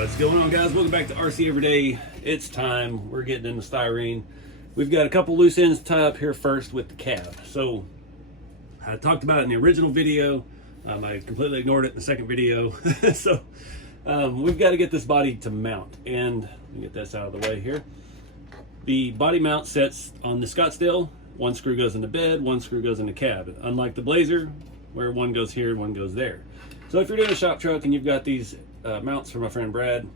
What's going on, guys? Welcome back to RC Everyday. It's time. We're getting into styrene. We've got a couple loose ends to tie up here first with the cab. So I talked about it in the original video. I completely ignored it in the second video. So we've got to get this body to mount, and let me get this out of the way here. The body mount sets on the Scottsdale. One screw goes in the bed, one screw goes in the cab. Unlike the Blazer, where one goes here, one goes there. So if you're doing a shop truck and you've got these mounts from my friend Brad,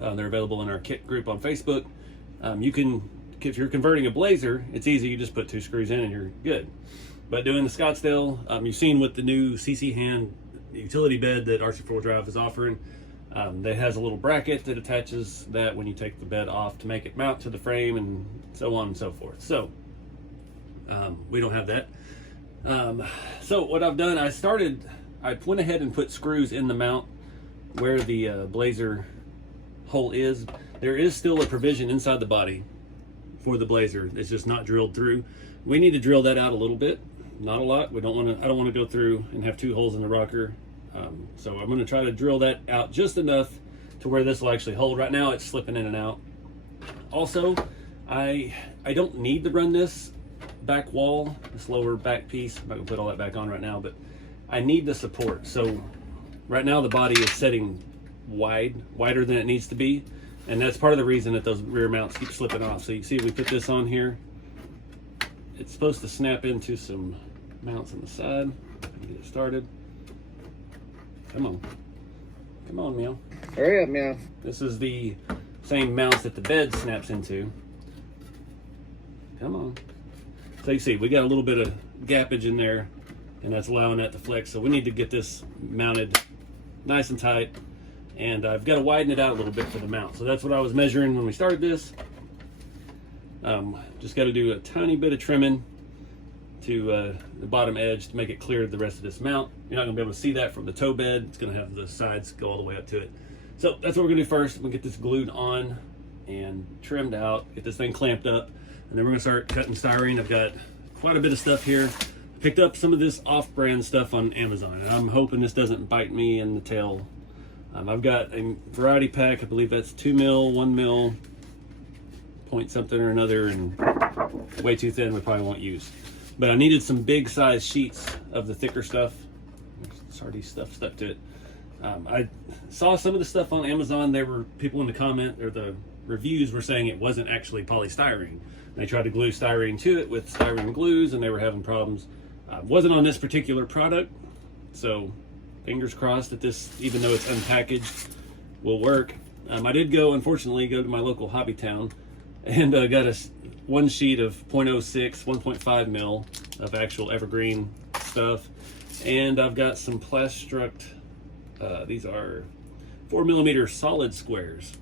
they're available in our kit group on Facebook. You can, if you're converting a Blazer, it's easy. You just put 2 screws in and you're good. But doing the Scottsdale, you've seen with the new CC hand utility bed that RC4 Drive is offering, that has a little bracket that attaches that when you take the bed off to make it mount to the frame and so on and so forth. So we don't have that. So what I've done, I went ahead and put screws in the mount where the Blazer hole is. There is still a provision inside the body for the Blazer. It's just not drilled through. We need to drill that out a little bit, not a lot. I don't want to go through and have 2 holes in the rocker. So I'm going to try to drill that out just enough to where this will actually hold. Right now it's slipping in and out. Also, I don't need to run this back wall, this lower back piece. I'm not going to put all that back on right now, but I need the support. So right now the body is setting wider than it needs to be, and that's part of the reason that those rear mounts keep slipping off. So you see, we put this on here. It's supposed to snap into some mounts on the side. Get it started. Come on, Meow. Hurry up, Meow. This is the same mounts that the bed snaps into. Come on. So you see, we got a little bit of gappage in there, and that's allowing that to flex. So we need to get this mounted nice and tight, and I've got to widen it out a little bit for the mount. So that's what I was measuring when we started this. Just got to do a tiny bit of trimming to the bottom edge to make it clear to the rest of this mount. You're not going to be able to see that from the tow bed. It's going to have the sides go all the way up to it. So that's what we're going to do first. We'll get this glued on and trimmed out, get this thing clamped up, and then we're going to start cutting styrene. I've got quite a bit of stuff here. Picked up some of this off-brand stuff on Amazon, and I'm hoping this doesn't bite me in the tail. I've got a variety pack. I believe that's 2 mil, 1 mil, point something or another, and way too thin we probably won't use. But I needed some big size sheets of the thicker stuff. There's already stuff stuck to it. I saw some of the stuff on Amazon. There were people in the comment, or the reviews were saying it wasn't actually polystyrene. They tried to glue styrene to it with styrene glues, and they were having problems. Wasn't on this particular product, so fingers crossed that this, even though it's unpackaged, will work. I did unfortunately go to my local hobby town and got one sheet of 0.06, 1.5 mil of actual evergreen stuff, and I've got some Plastruct. These are 4mm solid squares,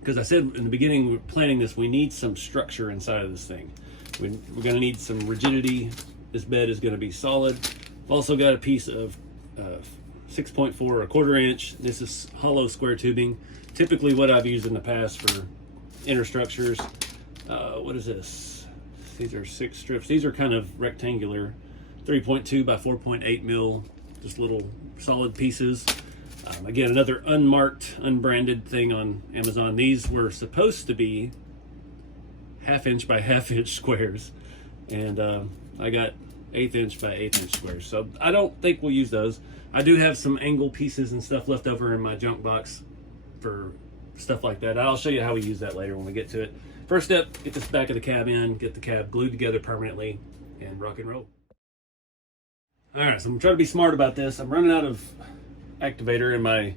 because I said in the beginning, planning this, we need some structure inside of this thing. We're going to need some rigidity. This bed is going to be solid. I've also got a piece of 6.4 or a 1/4 inch. This is hollow square tubing. Typically what I've used in the past for inner structures. What is this? These are 6 strips. These are kind of rectangular, 3.2 by 4.8 mil, just little solid pieces. Again, another unmarked, unbranded thing on Amazon. These were supposed to be 1/2 inch by 1/2 inch squares, and I got 1/8 inch by 1/8 inch squares. So I don't think we'll use those. I do have some angle pieces and stuff left over in my junk box for stuff like that. I'll show you how we use that later when we get to it. First step, get this back of the cab in, get the cab glued together permanently, and rock and roll. All right, so I'm trying to be smart about this. I'm running out of activator, and my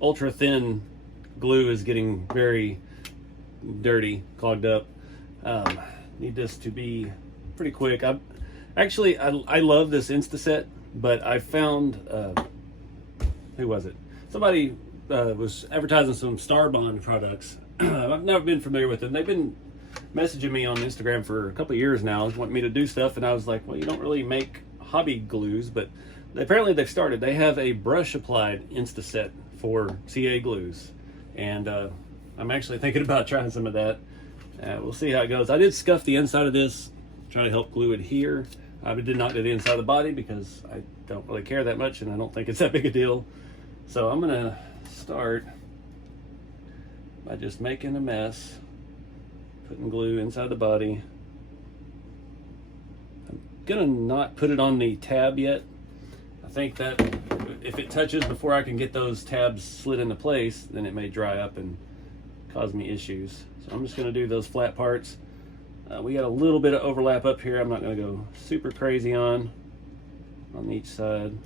ultra thin glue is getting very dirty, clogged up. Need this to be pretty quick. I love this Instaset, but I found, who was it? Somebody was advertising some Starbond products. I've never been familiar with them. They've been messaging me on Instagram for a couple of years now, wanting me to do stuff, and I was like, well, you don't really make hobby glues, but apparently they've started. They have a brush applied Instaset for CA glues, and I'm actually thinking about trying some of that. We'll see how it goes. I did scuff the inside of this, try to help glue it here. I did not do the inside of the body because I don't really care that much, and I don't think it's that big a deal. So I'm gonna start by just making a mess, putting glue inside the body. I'm gonna not put it on the tab yet. I think that if it touches before I can get those tabs slid into place, then it may dry up and cause me issues. So I'm just gonna do those flat parts. We got a little bit of overlap up here. I'm not gonna go super crazy on each side.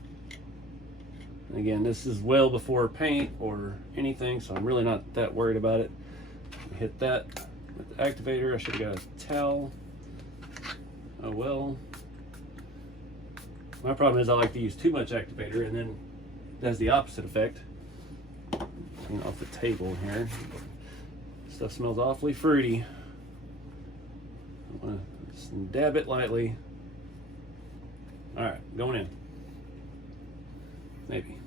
And again, this is well before paint or anything, so I'm really not that worried about it. Hit that with the activator. I should have got a towel. Oh well. My problem is I like to use too much activator and then it has the opposite effect. Clean off the table here. Stuff smells awfully fruity. I want to just dab it lightly. All right, going in. Maybe.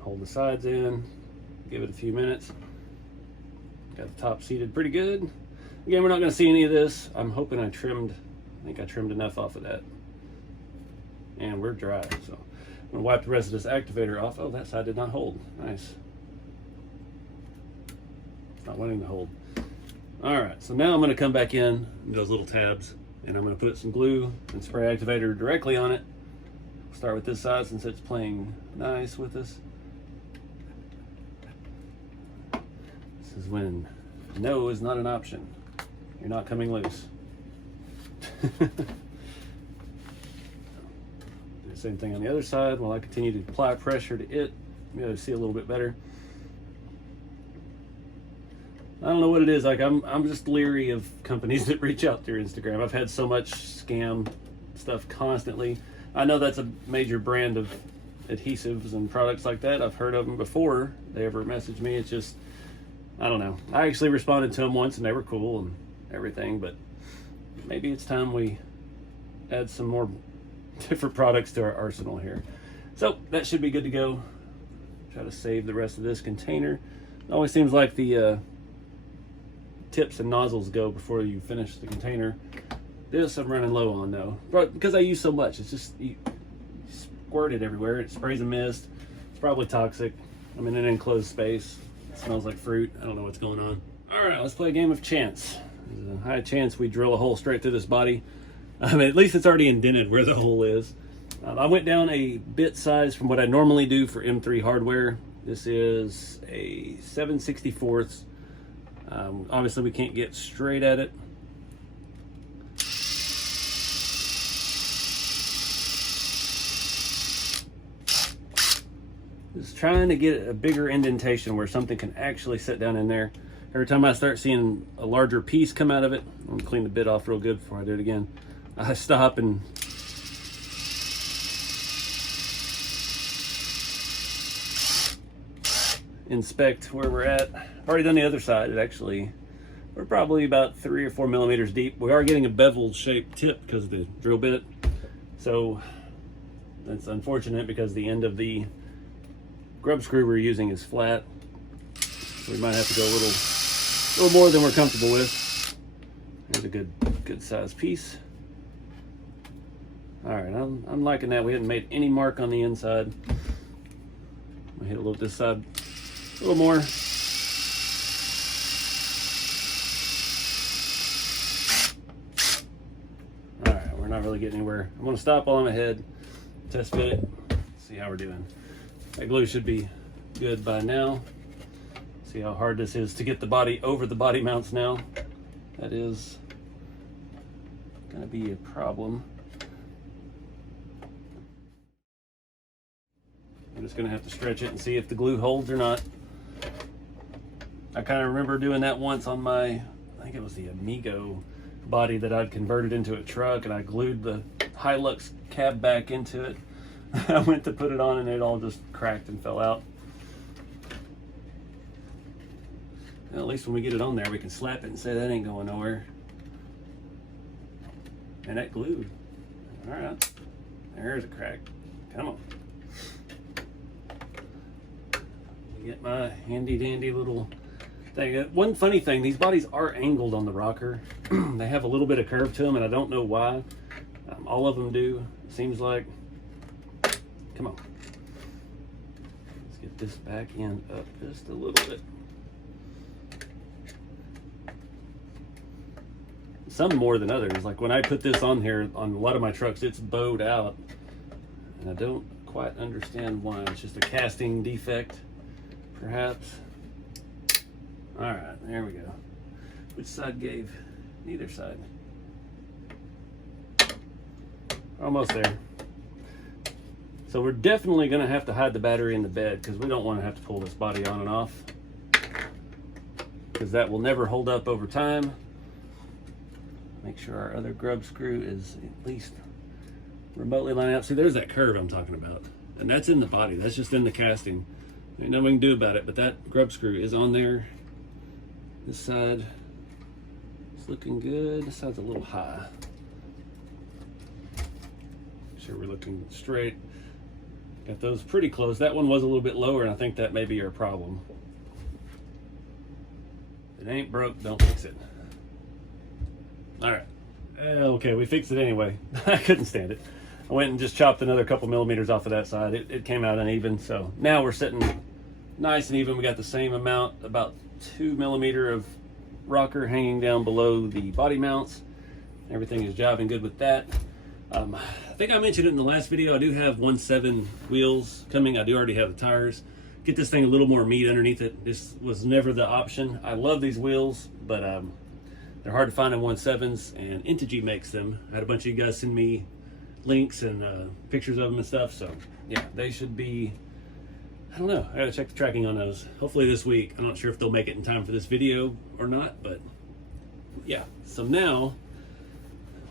Hold the sides in, give it a few minutes. Got the top seated pretty good. Again, we're not going to see any of this. I'm hoping I think I trimmed enough off of that. And we're dry, so I'm going to wipe the rest of this activator off. Oh, that side did not hold. Nice. It's not wanting to hold. All right, so now I'm going to come back in those little tabs and I'm going to put some glue and spray activator directly on it. Start with this side since it's playing nice with us. This is when no is not an option. You're not coming loose. Do the same thing on the other side while I continue to apply pressure to it. Maybe see a little bit better. I don't know what it is. Like I'm just leery of companies that reach out through Instagram. I've had so much scam stuff constantly. I know that's a major brand of adhesives and products like that. I've heard of them before they ever messaged me. It's just, I don't know. I actually responded to them once and they were cool and everything, but maybe it's time we add some more different products to our arsenal here. So that should be good to go. Try to save the rest of this container. It always seems like the tips and nozzles go before you finish the container. This I'm running low on though, but because I use so much, it's just you squirt it everywhere. It sprays a mist. It's probably toxic. I'm in an enclosed space. It smells like fruit. I don't know what's going on. All right, let's play a game of chance. There's a high chance we drill a hole straight through this body. I mean, at least it's already indented where the hole is. I went down a bit size from what I normally do for M3 hardware. This is a 7/64. Obviously we can't get straight at it. Just trying to get a bigger indentation where something can actually sit down in there. Every time I start seeing a larger piece come out of it, I'm gonna clean the bit off real good before I do it again. I stop and inspect where we're at. I've already done the other side. We're probably about 3 or 4 millimeters deep. We are getting a bevel shaped tip because of the drill bit. So that's unfortunate because the end of the grub screw we're using is flat. So we might have to go a little more than we're comfortable with. Here's a good size piece. All right, I'm liking that. We haven't made any mark on the inside. I'm gonna hit a little this side a little more. All right, we're not really getting anywhere. I'm gonna stop while I'm ahead, test fit it, see how we're doing. That glue should be good by now. See how hard this is to get the body over the body mounts now. That is gonna be a problem. I'm just gonna have to stretch it and see if the glue holds or not. I kind of remember doing that once on my, I think it was the Amigo body that I'd converted into a truck, and I glued the Hilux cab back into it. I went to put it on and it all just cracked and fell out. Well, at least when we get it on there, we can slap it and say that ain't going nowhere. And that glued. All right, there's a crack. Come on. get my handy dandy little thing. One funny thing, these bodies are angled on the rocker. They have a little bit of curve to them, and I don't know why. All of them do, it seems like. Come on. Let's get this back end up just a little bit. Some more than others. Like when I put this on here, on a lot of my trucks, it's bowed out. And I don't quite understand why. It's just a casting defect, perhaps. All right, there we go. Which side gave? Neither side. Almost there. So we're definitely going to have to hide the battery in the bed because we don't want to have to pull this body on and off, because that will never hold up over time. Make sure our other grub screw is at least remotely lined up. See, there's that curve I'm talking about, and that's in the body. That's just in the casting. Ain't nothing we can do about it, but that grub screw is on there. This side is looking good. This side's a little high. Make sure we're looking straight. Got those pretty close. That one was a little bit lower, and I think that may be our problem. If it ain't broke, don't fix it. All right. Okay, we fixed it anyway. I couldn't stand it. I went and just chopped another couple millimeters off of that side. It came out uneven, so now we're sitting nice and even. We got the same amount, about 2 millimeter of rocker hanging down below the body mounts. Everything is jiving good with that. I think I mentioned it in the last video. I do have 1.7 wheels coming. I do already have the tires. Get this thing a little more meat underneath it. This was never the option. I love these wheels, but they're hard to find in 1.7s, and Integy makes them. I had a bunch of you guys send me links and pictures of them and stuff, so yeah, they should be, I don't know, I gotta check the tracking on those. Hopefully this week. I'm not sure if they'll make it in time for this video or not, but yeah. So now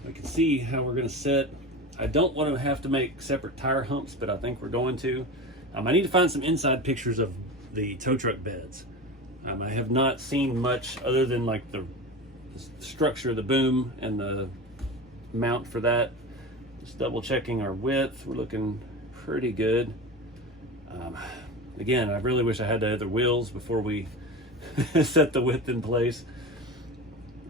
I can see how we're gonna set. I don't want to have to make separate tire humps, but I think we're going to. I need to find some inside pictures of the tow truck beds. I have not seen much other than like the structure of the boom and the mount for that. Just double checking our width. We're looking pretty good. Again, I really wish I had the other wheels before we set the width in place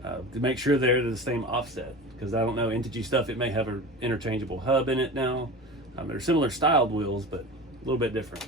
to make sure they're the same offset, because I don't know, Integy stuff, it may have an interchangeable hub in it now. They're similar styled wheels, but a little bit different.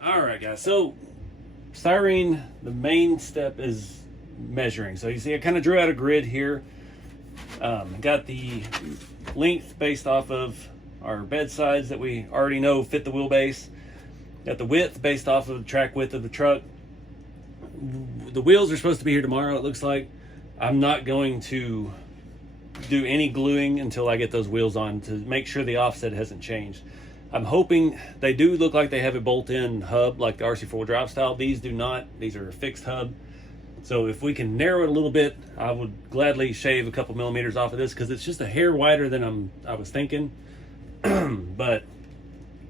All right, guys, so styrene, the main step is measuring. So you see I kind of drew out a grid here. Got the length based off of our bed sides that we already know fit the wheelbase. Got the width based off of the track width of the truck. The wheels are supposed to be here tomorrow, it looks like. I'm not going to do any gluing until I get those wheels on to make sure the offset hasn't changed. I'm hoping they do look like they have a bolt-in hub like the RC4 drive style. These do not. These are a fixed hub. So if we can narrow it a little bit, I would gladly shave a couple millimeters off of this because it's just a hair wider than I was thinking. But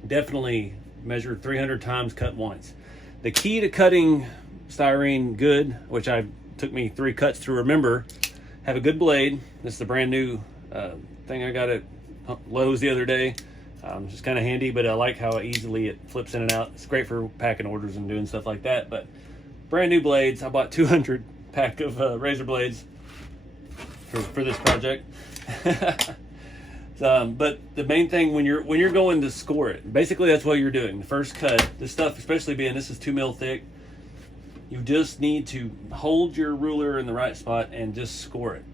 definitely measure 300 times, cut once. The key to cutting styrene good, which took me 3 cuts to remember, have a good blade. This is the brand new thing I got at Lowe's the other day. Just kind of handy, but I like how easily it flips in and out. It's great for packing orders and doing stuff like that. But brand new blades. I bought 200 pack of razor blades for this project. But the main thing when you're going to score it, basically that's what you're doing. The first cut, this stuff, especially being this is 2 mil thick, you just need to hold your ruler in the right spot and just score it.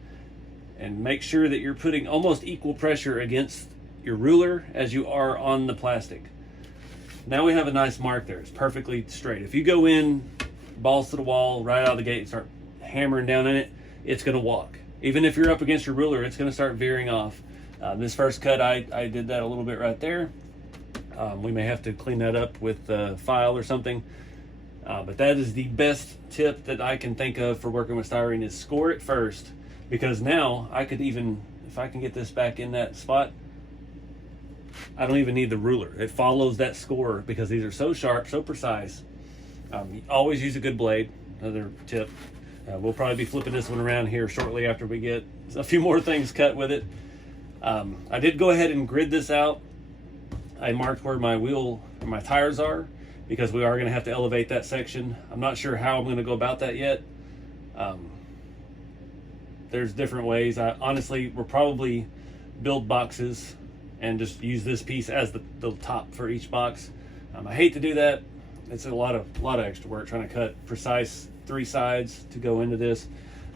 And make sure that you're putting almost equal pressure against your ruler as you are on the plastic. Now we have a nice mark there. It's perfectly straight. If you go in balls to the wall right out of the gate and start hammering down in it, it's going to walk. Even if you're up against your ruler, it's going to start veering off. This first cut, I did that a little bit right there. We may have to clean that up with a file or something. But that is the best tip that I can think of for working with styrene, is score it first. Because now I could even, if I can get this back in that spot, I don't even need the ruler. It follows that score because these are so sharp, so precise. Always use a good blade. Another tip. We'll probably be flipping this one around here shortly after we get a few more things cut with it. I did go ahead and grid this out. I marked where my wheel or my tires are because we are going to have to elevate that section. I'm not sure how I'm going to go about that yet. There's different ways. Honestly, we'll probably build boxes and just use this piece as the top for each box. I hate to do that. It's a lot of extra work trying to cut precise 3 sides to go into this.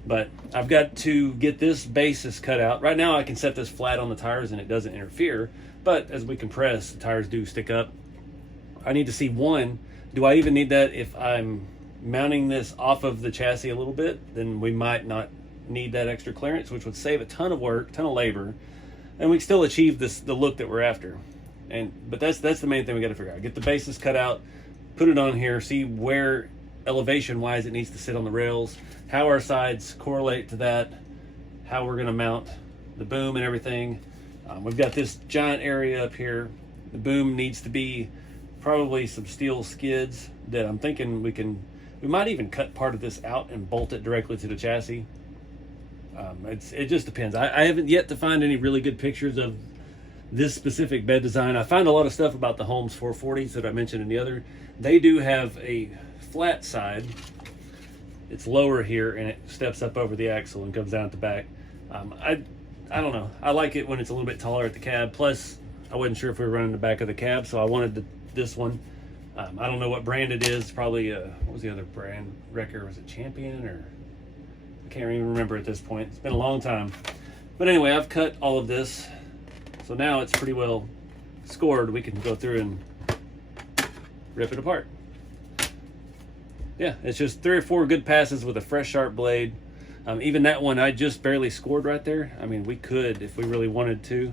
But I've got to get this basis cut out. Right now I can set this flat on the tires and it doesn't interfere. But as we compress, the tires do stick up. I need to see, one, do I even need that? If I'm mounting this off of the chassis a little bit, then we might not need that extra clearance, which would save a ton of work, ton of labor, and we still achieve the look that we're after. But that's the main thing we got to figure out. Get the bases cut out, put it on here, see where elevation wise it needs to sit on the rails, how our sides correlate to that, how we're going to mount the boom and everything. We've got this giant area up here. The boom needs to be probably some steel skids that I'm thinking we might even cut part of this out and bolt it directly to the chassis. It just depends. I haven't yet to find any really good pictures of this specific bed design. I found a lot of stuff about the Holmes 440s that I mentioned in the other. They do have a flat side. It's lower here and it steps up over the axle and comes down at the back. I don't know. I like it when it's a little bit taller at the cab. Plus, I wasn't sure if we were running the back of the cab, so I wanted this one. I don't know what brand it is. Probably, what was the other brand? Wrecker, was it Champion or? I can't even remember at this point. It's been a long time. But anyway, I've cut all of this. So now it's pretty well scored. We can go through and rip it apart. Yeah, it's just 3 or 4 good passes with a fresh, sharp blade. Even that one, I just barely scored right there. I mean, we could, if we really wanted to,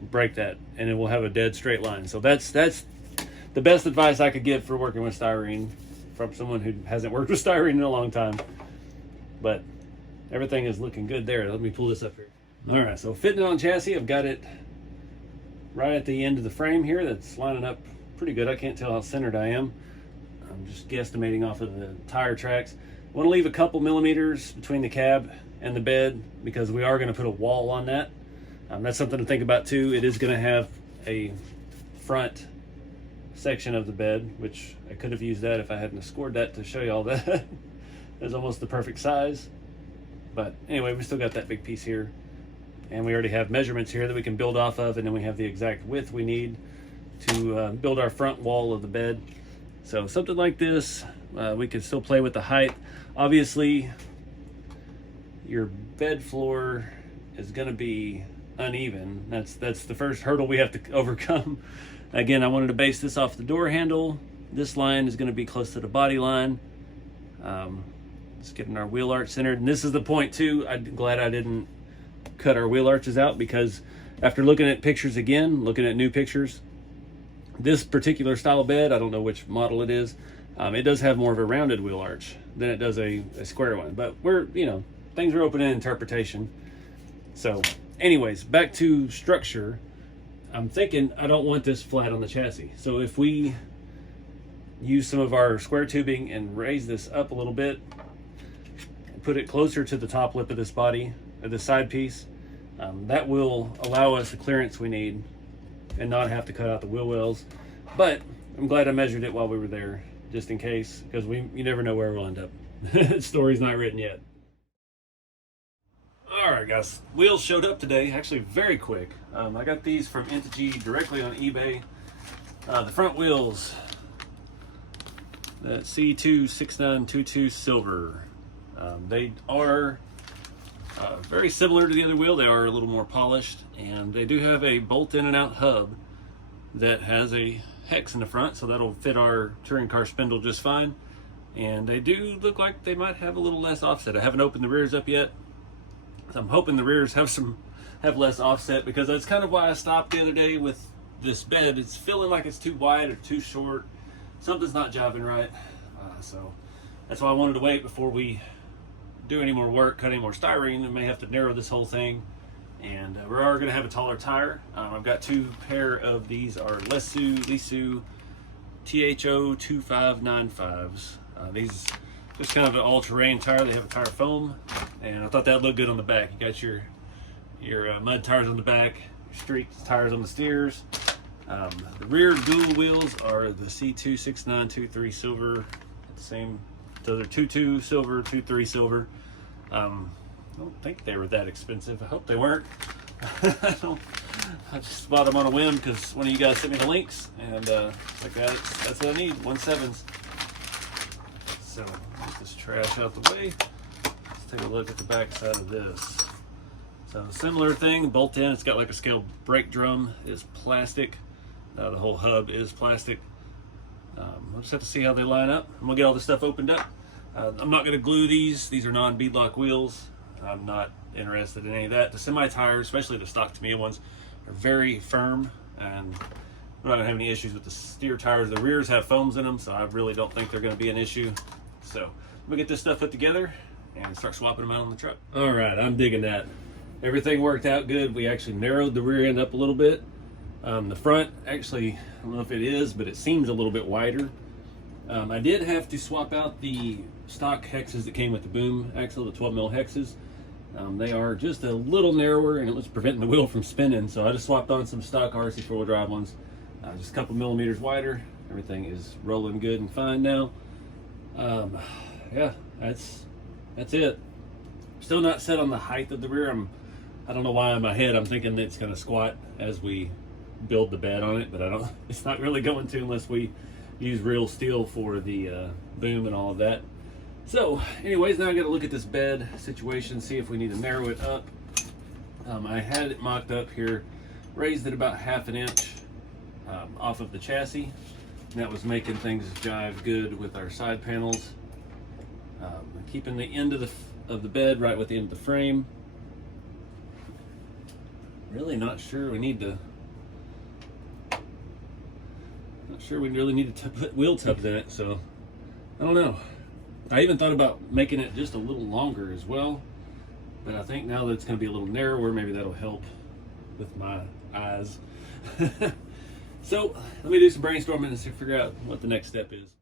break that, and then we'll have a dead straight line. So that's the best advice I could give for working with styrene from someone who hasn't worked with styrene in a long time. But everything is looking good there. Let me pull this up here. All right, so fitting it on chassis, I've got it right at the end of the frame here. That's lining up pretty good. I can't tell how centered I am. I'm just guesstimating off of the tire tracks. I want to leave a couple millimeters between the cab and the bed because we are going to put a wall on that. That's something to think about too. It is going to have a front section of the bed, which I could have used that if I hadn't scored that to show you all that. It's almost the perfect size. But anyway, we still got that big piece here. And we already have measurements here that we can build off of, and then we have the exact width we need to build our front wall of the bed. So something like this, we can still play with the height. Obviously, your bed floor is going to be uneven. That's the first hurdle we have to overcome. Again, I wanted to base this off the door handle. This line is going to be close to the body line. Just getting our wheel arch centered. And this is the point too. I'm glad I didn't cut our wheel arches out, because after looking at pictures again, looking at new pictures, This particular style bed, I don't know which model it is. It does have more of a rounded wheel arch than it does a square one, but we're, you know, things are open in interpretation. So anyways, back to structure. I'm thinking I don't want this flat on the chassis. So if we use some of our square tubing and raise this up a little bit, and put it closer to the top lip of this body, or the side piece, that will allow us the clearance we need and not have to cut out the wheel wells. But I'm glad I measured it while we were there, just in case, because you never know where we'll end up. Story's not written yet. All right, guys, wheels showed up today, actually very quick. I got these from Intigy directly on eBay. The front wheels, that C26922 silver. They are very similar to the other wheel. They are a little more polished, and they do have a bolt in and out hub that has a hex in the front, so that'll fit our touring car spindle just fine. And they do look like they might have a little less offset. I haven't opened the rears up yet, so I'm hoping the rears have less offset, because that's kind of why I stopped the other day with this bed. It's feeling like it's too wide or too short. Something's not jiving right. So that's why I wanted to wait before we do any more work, cut any more styrene. I may have to narrow this whole thing, and we are going to have a taller tire. I've got two pair of these are Lisu THO 2595s. These just kind of an all-terrain tire. They have a tire foam, and I thought that looked good on the back. You got your mud tires on the back, your street tires on the steers. The rear dual wheels are the C26923 silver. Same, so they're 22 silver, 23 silver. I don't think they were that expensive. I hope they weren't. I just bought them on a whim because one of you guys sent me the links, and like that's what I need, 1/7. So get this trash out the way. Let's take a look at the back side of this. So similar thing, bolt in. It's got like a scale brake drum. It's plastic. The whole hub is plastic. We'll just have to see how they line up. I'm gonna get all this stuff opened up. I'm not gonna glue these. These are non-beadlock wheels. I'm not interested in any of that. The semi tires, especially the stock Tamiya ones, are very firm, and I'm not gonna have any issues with the steer tires. The rears have foams in them, so I really don't think they're gonna be an issue. So I'm gonna get this stuff put together and start swapping them out on the truck. All right, I'm digging that. Everything worked out good. We actually narrowed the rear end up a little bit. The front, actually, I don't know if it is, but it seems a little bit wider. I did have to swap out the stock hexes that came with the boom axle, the 12mm hexes. They are just a little narrower, and it was preventing the wheel from spinning, so I just swapped on some stock RC four-wheel drive ones, just a couple millimeters wider. Everything is rolling good and fine now. Yeah, that's it. Still not set on the height of the rear. I don't know why in my head I'm thinking it's going to squat as we build the bed on it, but it's not really going to unless we use real steel for the boom and all of that. So anyways, now I got to look at this bed situation, see if we need to narrow it up. I had it mocked up here, raised it about 1/2 inch off of the chassis, and that was making things jive good with our side panels. Keeping the end of the bed right with the end of the frame. Really not sure we need to. Not sure we really need to put wheel tubs in it, so I don't know. I even thought about making it just a little longer as well, but I think now that it's going to be a little narrower, maybe that'll help with my eyes. So let me do some brainstorming and figure out what the next step is.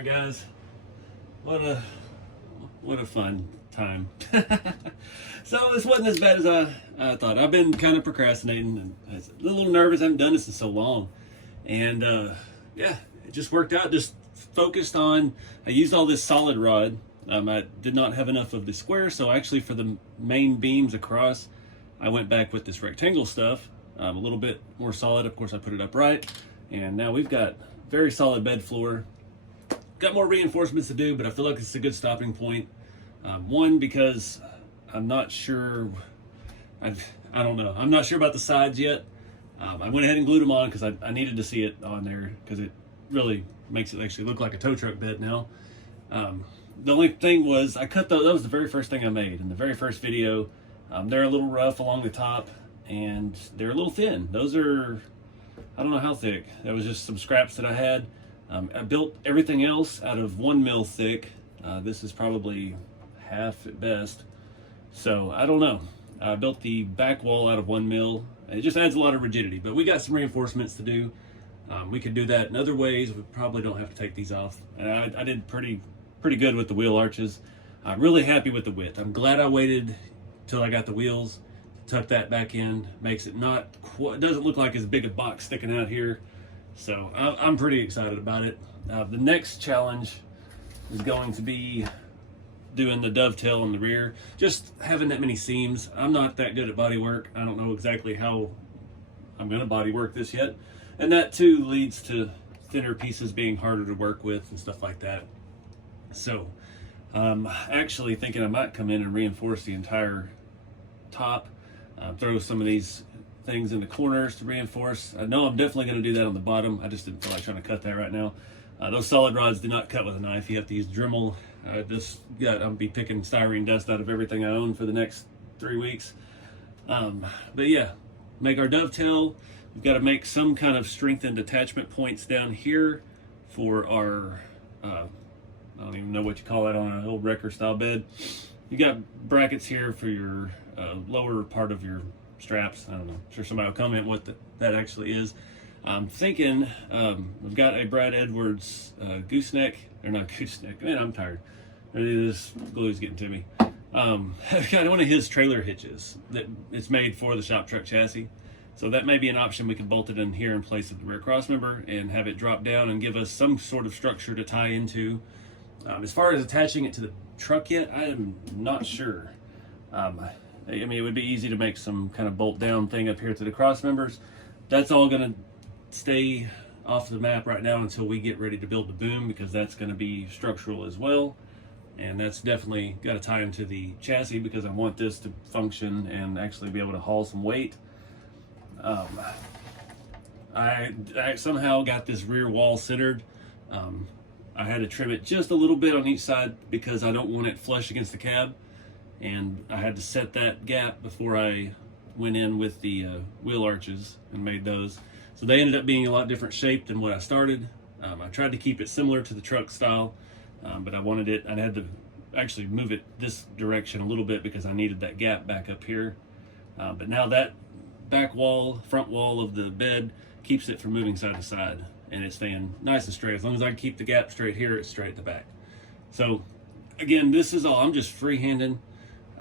right, guys. What a fun time. So this wasn't as bad as I thought. I've been kind of procrastinating and I was a little nervous. I haven't done this in so long. And yeah, it just worked out. Just focused on, I used all this solid rod. I did not have enough of the square, so actually for the main beams across, I went back with this rectangle stuff, a little bit more solid. Of course, I put it upright, and now we've got very solid bed floor. Got more reinforcements to do, but I feel like it's a good stopping point. One, because I'm not sure, I don't know, I'm not sure about the sides yet. I went ahead and glued them on because I needed to see it on there because it really makes it actually look like a tow truck bed now. The only thing was I cut those. That was the very first thing I made in the very first video. They're a little rough along the top and they're a little thin. Those are, I don't know how thick. That was just some scraps that I had. I built everything else out of 1 mil thick. This is probably half at best. So I don't know. I built the back wall out of 1 mil. It just adds a lot of rigidity, but we got some reinforcements to do. We could do that in other ways. We probably don't have to take these off. And I did pretty good with the wheel arches. I'm really happy with the width. I'm glad I waited till I got the wheels to tuck that back in. Makes it not quite, it doesn't look like as big a box sticking out here. So I'm pretty excited about it. The next challenge is going to be doing the dovetail in the rear. Just having that many seams. I'm not that good at body work. I don't know exactly how I'm gonna body work this yet. And that too leads to thinner pieces being harder to work with and stuff like that. So I'm actually thinking I might come in and reinforce the entire top, throw some of these things in the corners to reinforce. I know I'm definitely going to do that on the bottom. I just didn't feel like trying to cut that right now. Those solid rods do not cut with a knife. You have to use Dremel. I'll be picking styrene dust out of everything I own for the next 3 weeks. But yeah, make our dovetail. We've got to make some kind of strengthened attachment points down here for our, I don't even know what you call that on an old wrecker style bed. You got brackets here for your lower part of your straps. I don't know. I'm sure somebody will comment what that actually is. I'm thinking we've got a Brad Edwards gooseneck, or not gooseneck. Man, I'm tired. This glue's getting to me. I've got one of his trailer hitches that it's made for the shop truck chassis. So that may be an option. We could bolt it in here in place of the rear cross member and have it drop down and give us some sort of structure to tie into. As far as attaching it to the truck yet, I am not sure. I mean, it would be easy to make some kind of bolt down thing up here to the cross members. That's all going to stay off the map right now until we get ready to build the boom, because that's going to be structural as well. And that's definitely got to tie into the chassis because I want this to function and actually be able to haul some weight. I somehow got this rear wall centered. I had to trim it just a little bit on each side because I don't want it flush against the cab, and I had to set that gap before I went in with the wheel arches and made those. So they ended up being a lot different shape than what I started. I tried to keep it similar to the truck style, but I had to actually move it this direction a little bit because I needed that gap back up here. But now that back wall, front wall of the bed keeps it from moving side to side, and it's staying nice and straight. As long as I keep the gap straight here, it's straight at the back. So again, this is all, I'm just freehanding.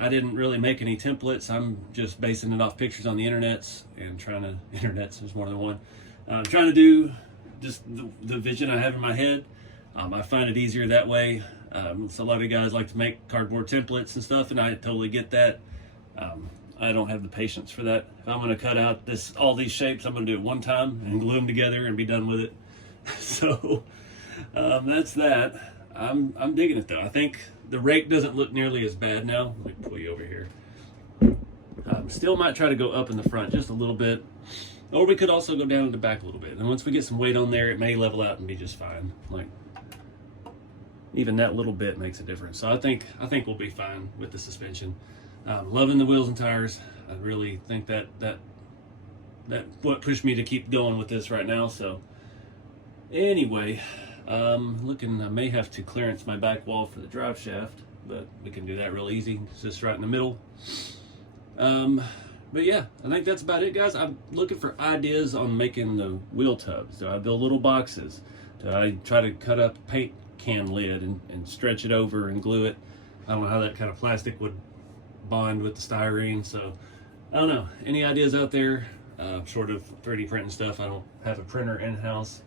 I didn't really make any templates. I'm just basing it off pictures on the internets and there's more than one. Trying to do just the vision I have in my head. I find it easier that way. So a lot of guys like to make cardboard templates and stuff, and I totally get that. I don't have the patience for that. If I'm going to cut out all these shapes, I'm going to do it one time and glue them together and be done with it. So that's that. I'm digging it though. I think the rake doesn't look nearly as bad now. Let me pull you over here. Still might try to go up in the front just a little bit, or we could also go down in the back a little bit. And once we get some weight on there, it may level out and be just fine. Like even that little bit makes a difference. So I think we'll be fine with the suspension. Loving the wheels and tires. I really think that what pushed me to keep going with this right now. So anyway, looking, I may have to clearance my back wall for the drive shaft, but we can do that real easy. It's just right in the middle. But yeah, I think that's about it, guys. I'm looking for ideas on making the wheel tubs. Do I build little boxes? Do I try to cut up, paint can lid and stretch it over and glue it. I don't know how that kind of plastic would bond with the styrene, so I don't know. Any ideas out there? Sort of 3D printing stuff. I don't have a printer in-house,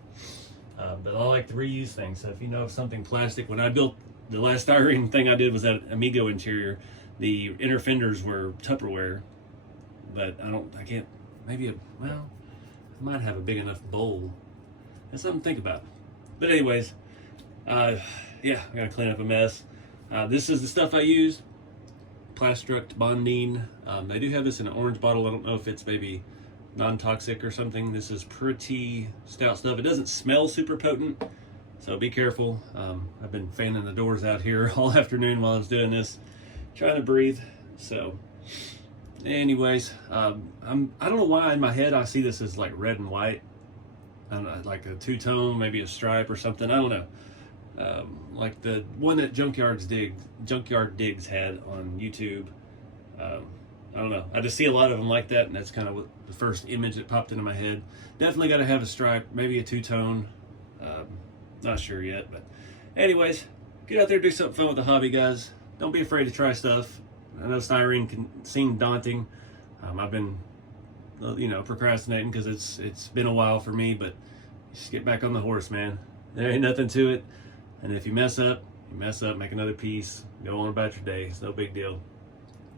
but I like to reuse things. So if you know of something plastic, when I built the last styrene thing I did was that Amigo interior, the inner fenders were Tupperware, but I can't, well, I might have a big enough bowl. That's something to think about. But anyways, yeah, I gotta clean up a mess. This is the stuff I used. Plastruct Bonding. They do have this in an orange bottle. I don't know if it's maybe non-toxic or something. This is pretty stout stuff. It doesn't smell super potent, so be careful. I've been fanning the doors out here all afternoon while I was doing this, trying to breathe. So anyways, I don't know why in my head I see this as like red and white. I don't know, like a two-tone, maybe a stripe or something. I don't know. Like the one that Junkyard Digs had on YouTube. I don't know. I just see a lot of them like that, and that's kind of what the first image that popped into my head. Definitely got to have a stripe, maybe a two-tone. Not sure yet, but anyways, get out there, do something fun with the hobby, guys. Don't be afraid to try stuff. I know styrene can seem daunting. I've been, procrastinating because it's been a while for me, but just get back on the horse, man. There ain't nothing to it. And if you mess up, make another piece, go on about your day. It's no big deal.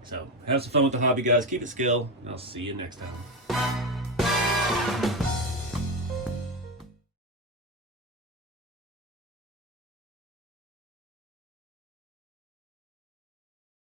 So have some fun with the hobby, guys. Keep it skill, and I'll see you next time.